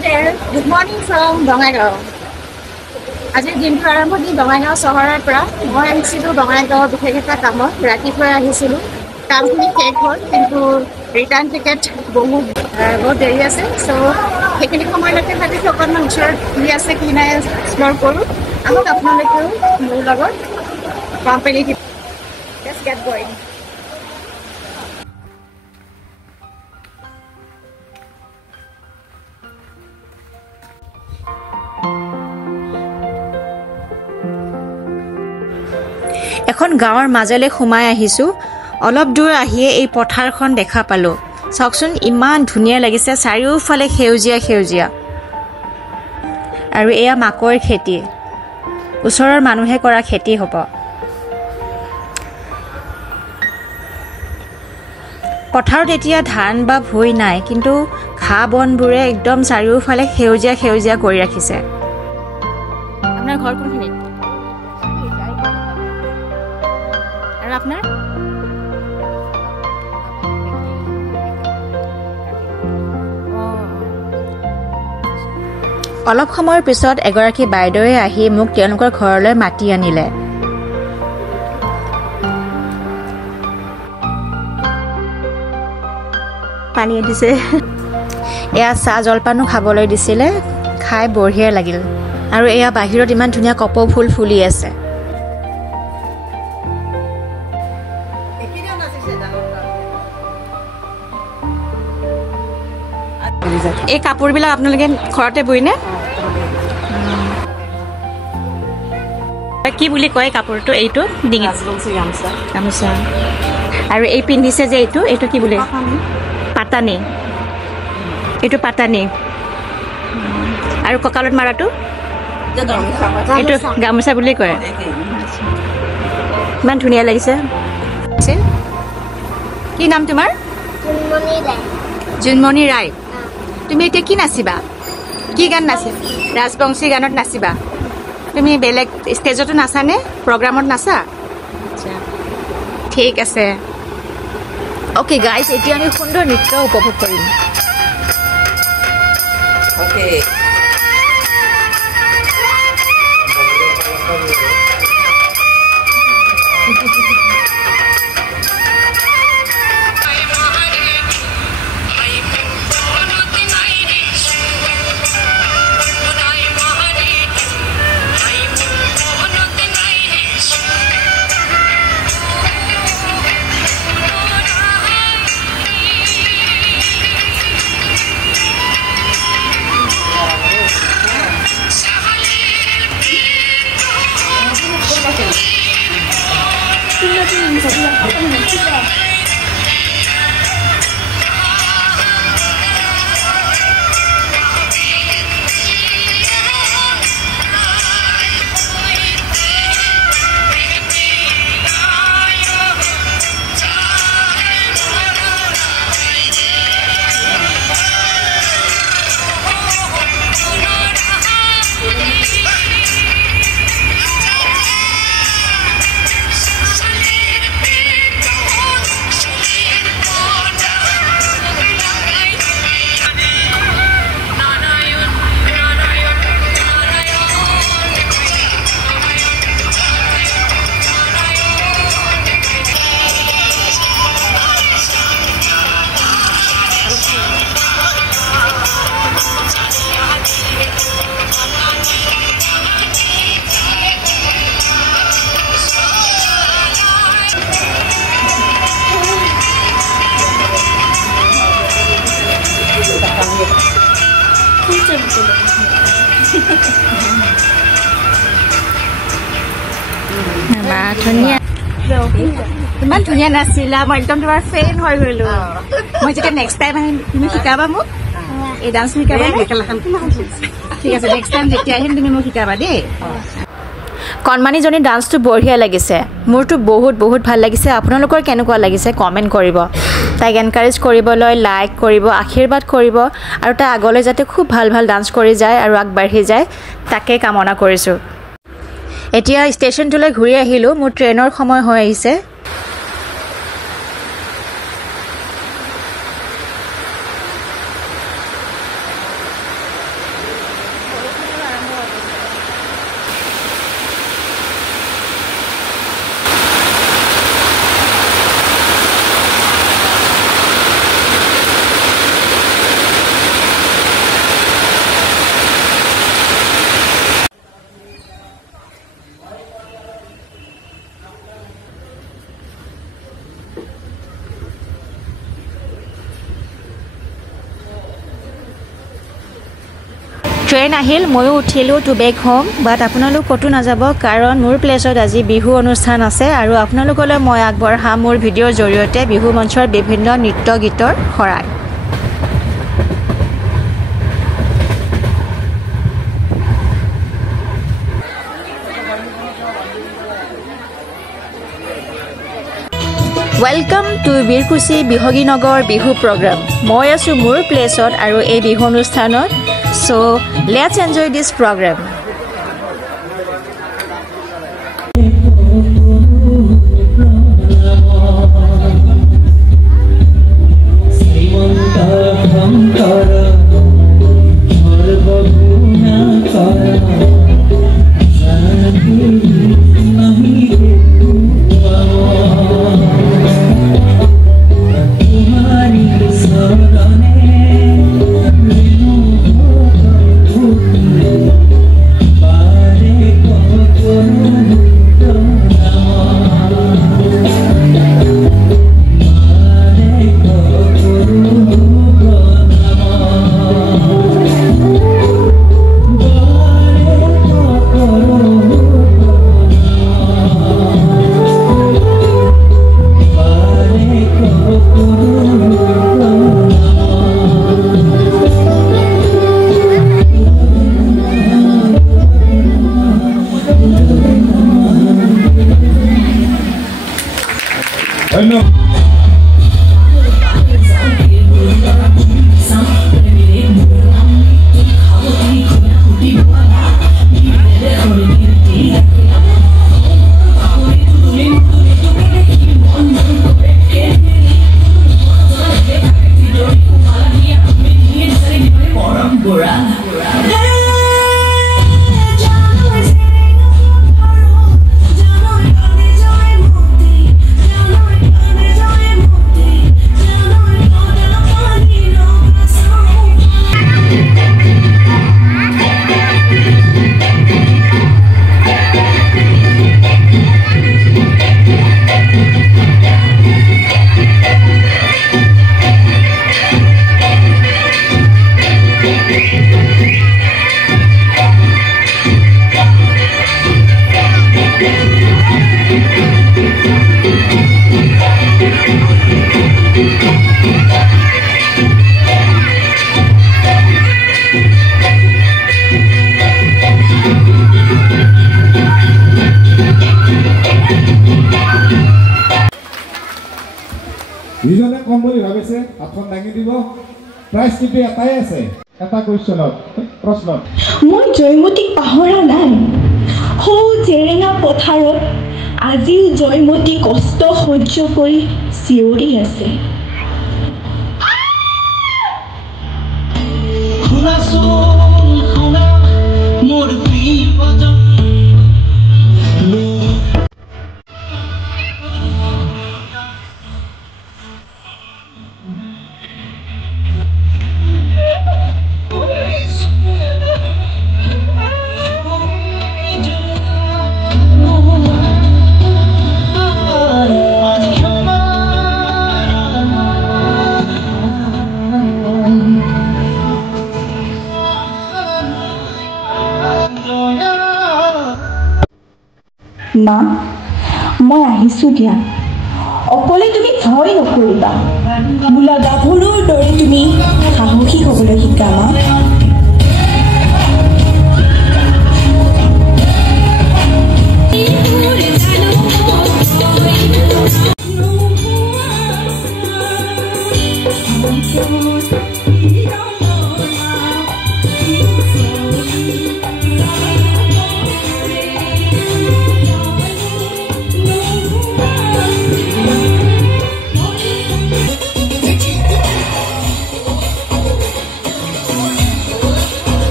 there. Good morning from Bongaigaon. আজি দিনটো আৰম্ভণি বঙাইগাঁও চহৰৰ পৰা মই আহিছিলোঁ বঙাইগাঁও বিশেষ এটা কামত ৰাতিপুৱাই আহিছিলোঁ কামখিনি শেষ হ'ল কিন্তু ৰিটাৰ্ণ টিকেট বহুত দেৰি আছে চ' সেইখিনি সময়লৈকে ভাবিছোঁ অকণমান ওচৰত কি আছে কি নাই এক্সপ্ল'ৰ কৰোঁ আহক আপোনালোকেও মোৰ লগত কোম্পানী Let's get going. এখন গাঁৱৰ মাজলৈ সোমাই আহিছোঁ অলপ দূৰ আহিয়ে এই পথাৰখন দেখা পালোঁ চাওকচোন ইমান ধুনীয়া লাগিছে চাৰিওফালে সেউজীয়া সেউজীয়া আৰু এয়া মাকৈ খেতি ওচৰৰ মানুহে কৰা খেতি হ'ব পথাৰত এতিয়া ধান বা ভুই নাই কিন্তু ঘাঁহ বনবোৰে একদম চাৰিওফালে সেউজীয়া সেউজীয়া কৰি ৰাখিছে আপোনাৰ ঘৰ কোনখিনিত আৰু আপোনাৰ অলপ সময়ৰ পিছত এগৰাকী বাইদেৱে আহি মোক তেওঁলোকৰ ঘৰলৈ মাতি আনিলে পানী দিছে এয়া চাহ জলপানো খাবলৈ দিছিলে খাই বঢ়িয়া লাগিল আৰু এয়া বাহিৰত ইমান ধুনীয়া কপৌ ফুল ফুলি আছে এই কাপোৰবিলাক আপোনালোকে ঘৰতে বয়নে কি বুলি কয় কাপোৰটো এইটো ডিঙিত গামোচা আৰু এই পিন্ধিছে যে এইটো কি বুলি পাতানি এইটো পাতানি আৰু কঁকালত মাৰাটো এইটো গামোচা বুলি কয় ইমান ধুনীয়া লাগিছে কি নাম তোমাৰ জুনমণি ৰায় তুমি এতিয়া কি নাচিবা কি গান নাচিবা ৰাজবংশী গানত নাচিবা তুমি বেলেগ ষ্টেজতো নাচানে প্ৰগ্ৰামত নাচা ঠিক আছে অ'কে গাইজ এতিয়া আমি সুন্দৰ নৃত্য উপভোগ কৰিম ধুনীয়া ইমান ধুনীয়া নাচিলা মই একদম তোমাৰ ফেন হৈ গ'লো মই যেতিয়া নেক্সট টাইম আহিম তুমি শিকাবা মোক এই ডান্স শিকাবা ঠিক আছে নেক্সট টাইম যেতিয়া আহিম তুমি মোক শিকাবা দেই কণমানিজনীৰ ডান্সটো বঢ়িয়া লাগিছে মোৰতো বহুত বহুত ভাল লাগিছে আপোনালোকৰ কেনেকুৱা লাগিছে কমেণ্ট কৰিব তাইক এনকাৰেজ কৰিবলৈ লাইক কৰিব আশীৰ্বাদ কৰিব আৰু তাই আগলৈ যাতে খুব ভাল ভাল ডান্স কৰি যায় আৰু আগবাঢ়ি যায় তাকে কামনা কৰিছোঁ এতিয়া ষ্টেচনটোলৈ ঘূৰি আহিলোঁ মোৰ ট্ৰেইনৰ সময় হৈ আহিছে ট্ৰেইন আহিল ময়ো উঠিলোঁ টু বেক হোম বাট আপোনালোক ক'তো নাযাব কাৰণ মোৰ প্লেচত আজি বিহু অনুষ্ঠান আছে আৰু আপোনালোকলৈ মই আগবঢ়াম মোৰ ভিডিঅ'ৰ জৰিয়তে বিহু মঞ্চৰ বিভিন্ন নৃত্য গীতৰ শৰাই Welcome to Birkusi Bihoginagar Bihu program. Moi asu mur place ot aru ei bihu অনুষ্ঠানত. So let's enjoy this program. নিজনে কম বুলি ভাবিছে হাতখন দাঙি দিব প্ৰাইজ কিন্তু এটাই আছে এটা কোৱেশ্চনত প্ৰশ্নত মই জয়মতীক পাহৰা নাই হৌ জেৰেঙা পথাৰত আজিও জয়মতী কষ্ট সহ্য কৰি চিঞৰি আছে মোৰ প্ৰিয়জন মা মই আহিছো দিয়া অকলে তুমি ভয় নকৰিবা বোলা গাভৰুৰ দৰে তুমি সাহসী হ'বলৈ শিকা মা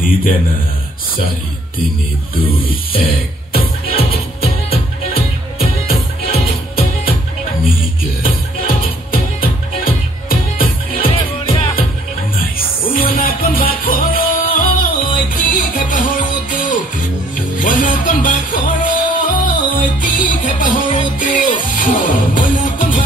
Didena Sahi Tini Dui Ek Mika Nice Wanakon bakoro Iti kapahorotu Wanakon bakoro Iti kapahorotu Wanakon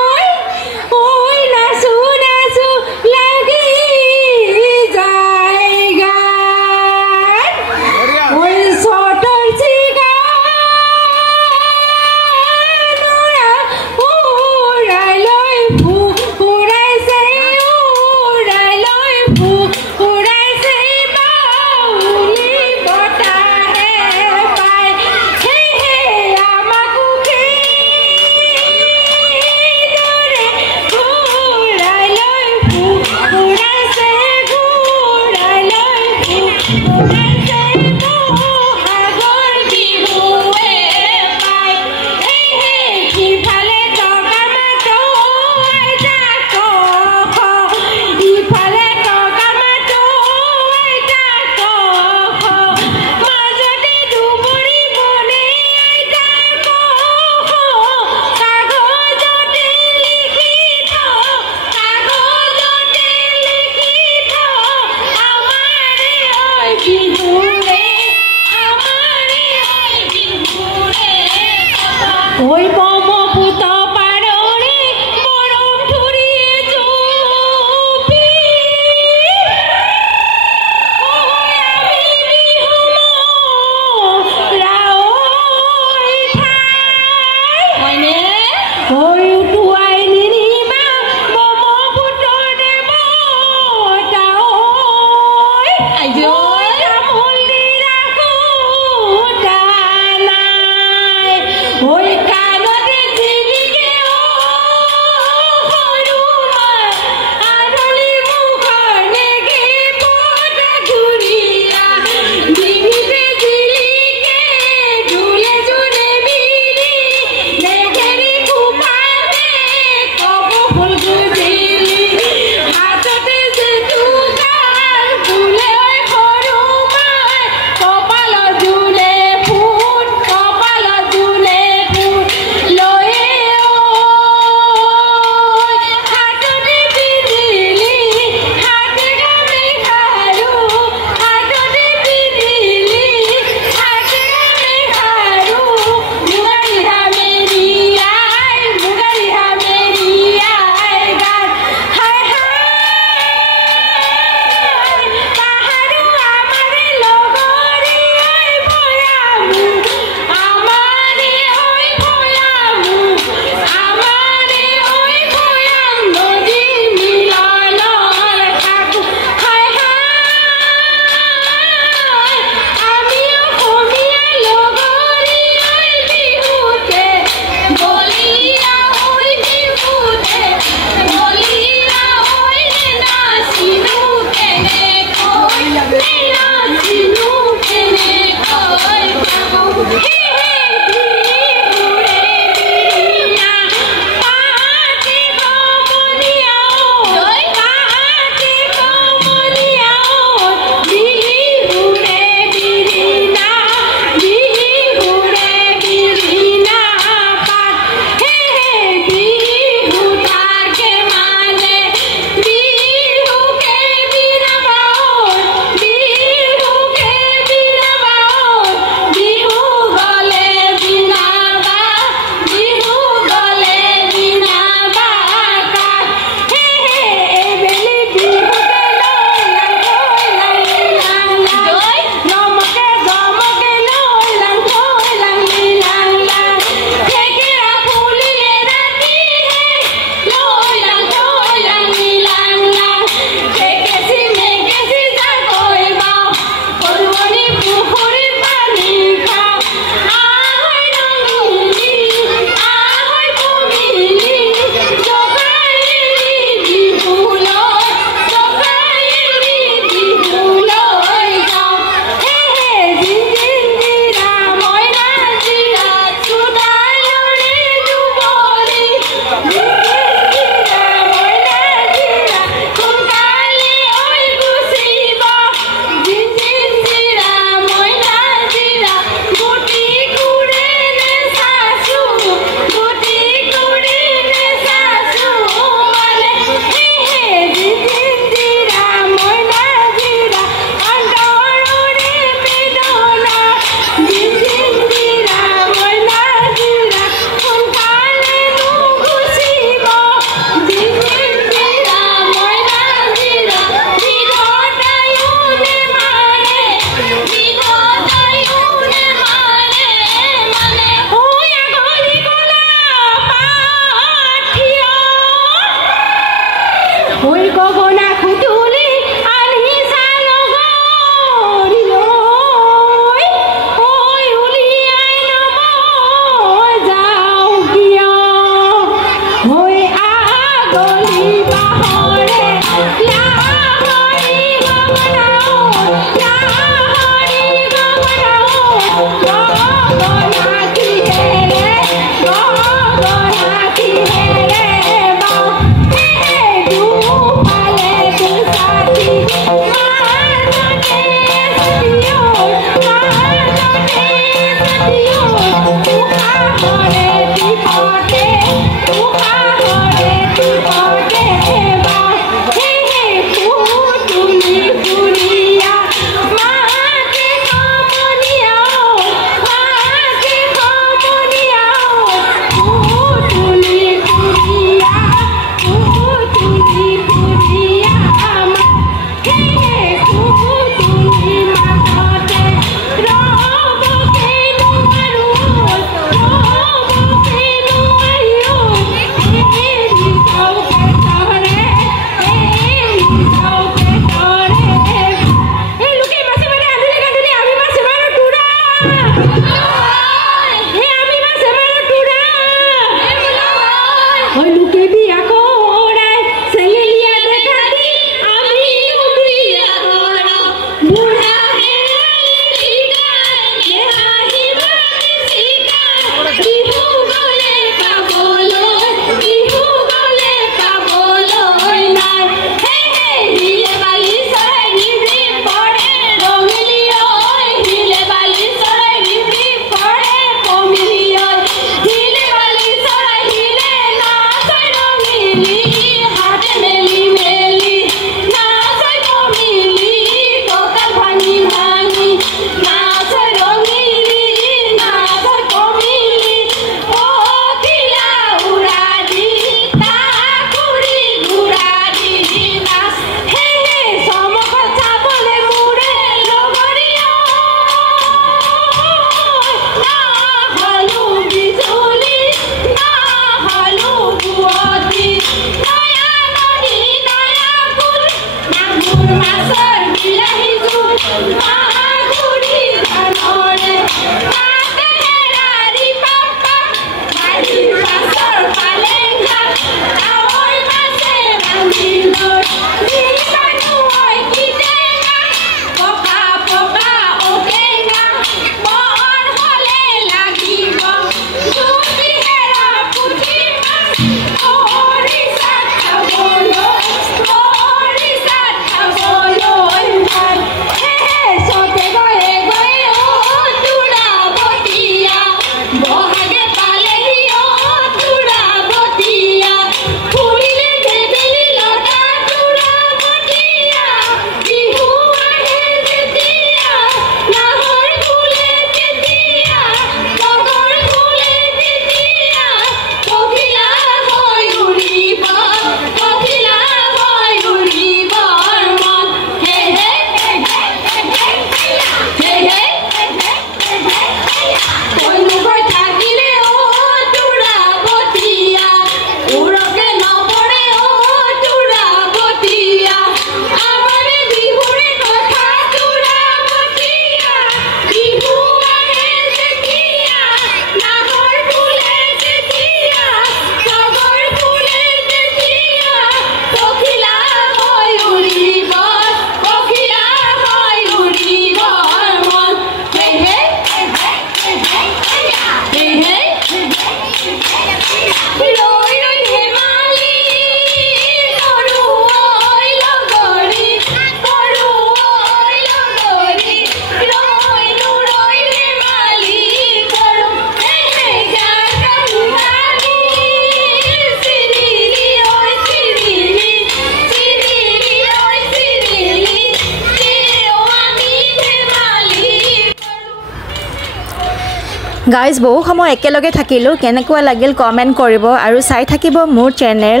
guys বহু সময় একেলগে থাকিলোঁ কেনেকুৱা লাগিল কমেণ্ট কৰিব আৰু চাই থাকিব মোৰ চেনেল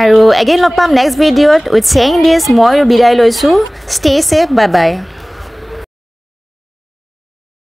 আৰু এগেইন লগ পাম নেক্সট ভিডিঅ'ত উইথ ছেইং দিছ মই বিদায় লৈছোঁ ষ্টে ছেফ বাই বাই